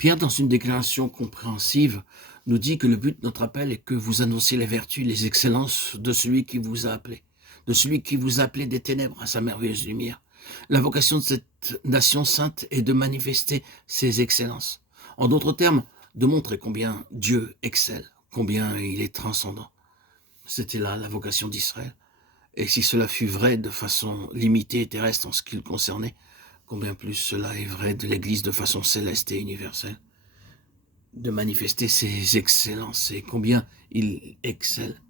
Pierre, dans une déclaration compréhensive, nous dit que le but de notre appel est que vous annonciez les vertus, les excellences de celui qui vous a appelé, de celui qui vous a appelé des ténèbres à sa merveilleuse lumière. La vocation de cette nation sainte est de manifester ses excellences. En d'autres termes, de montrer combien Dieu excelle, combien il est transcendant. C'était là la vocation d'Israël. Et si cela fut vrai de façon limitée et terrestre en ce qui le concernait, combien plus cela est vrai de l'Église de façon céleste et universelle, de manifester ses excellences et combien il excelle.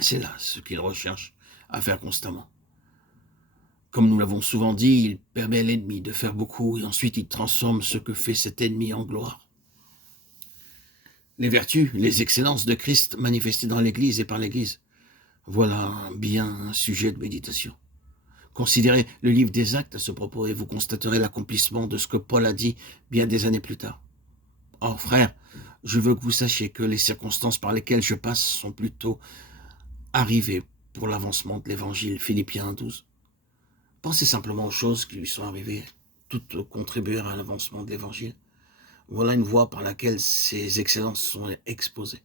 C'est là ce qu'il recherche à faire constamment. Comme nous l'avons souvent dit, il permet à l'ennemi de faire beaucoup et ensuite il transforme ce que fait cet ennemi en gloire. Les vertus, les excellences de Christ manifestées dans l'Église et par l'Église, voilà bien un sujet de méditation. Considérez le livre des Actes à ce propos et vous constaterez l'accomplissement de ce que Paul a dit bien des années plus tard. Or, frères, je veux que vous sachiez que les circonstances par lesquelles je passe sont plutôt arrivées pour l'avancement de l'Évangile. Philippiens 12. Pensez simplement aux choses qui lui sont arrivées, toutes contribuèrent à l'avancement de l'Évangile. Voilà une voie par laquelle ces excellences sont exposées.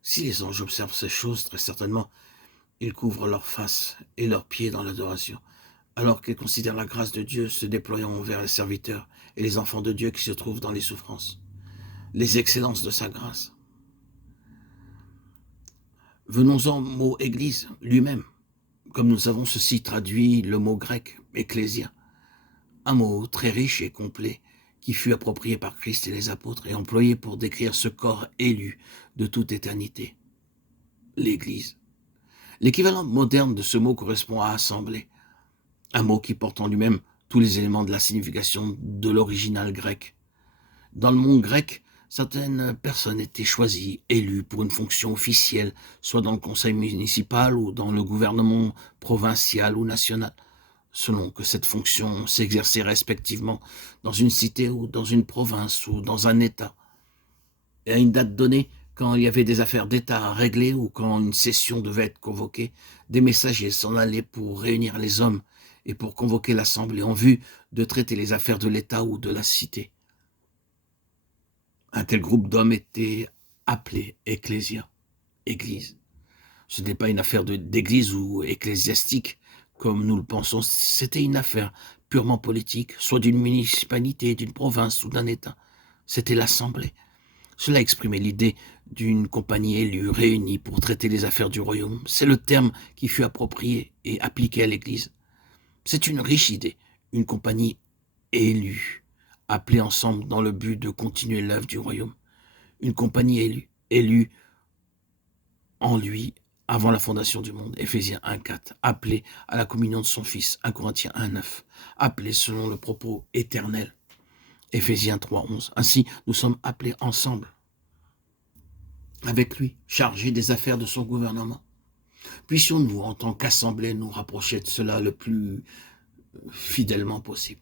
Si les anges observent ces choses, très certainement, ils couvrent leur face et leurs pieds dans l'adoration, alors qu'ils considèrent la grâce de Dieu se déployant envers les serviteurs et les enfants de Dieu qui se trouvent dans les souffrances. Les excellences de sa grâce. Venons-en au mot Église lui-même. Comme nous avons ceci traduit le mot grec ecclésia, un mot très riche et complet qui fut approprié par Christ et les apôtres et employé pour décrire ce corps élu de toute éternité, l'Église. L'équivalent moderne de ce mot correspond à assemblée, un mot qui porte en lui-même tous les éléments de la signification de l'original grec. Dans le monde grec, certaines personnes étaient choisies, élues pour une fonction officielle, soit dans le conseil municipal ou dans le gouvernement provincial ou national, selon que cette fonction s'exerçait respectivement dans une cité ou dans une province ou dans un État. Et à une date donnée, quand il y avait des affaires d'État à régler ou quand une session devait être convoquée, des messagers s'en allaient pour réunir les hommes et pour convoquer l'assemblée en vue de traiter les affaires de l'État ou de la cité. Un tel groupe d'hommes était appelé ecclésia, église. Ce n'est pas une affaire d'église ou ecclésiastique, comme nous le pensons, c'était une affaire purement politique, soit d'une municipalité, d'une province ou d'un État. C'était l'assemblée. Cela exprimait l'idée d'une compagnie élue, réunie pour traiter les affaires du royaume. C'est le terme qui fut approprié et appliqué à l'Église. C'est une riche idée, une compagnie élue, appelée ensemble dans le but de continuer l'œuvre du royaume. Une compagnie élue en lui avant la fondation du monde, Éphésiens 1,4, appelée à la communion de son Fils, 1 Corinthiens 1,9, appelée selon le propos éternel, Éphésiens 3,11. Ainsi, nous sommes appelés ensemble, avec lui, chargés des affaires de son gouvernement. Puissions-nous, en tant qu'assemblée, nous rapprocher de cela le plus fidèlement possible.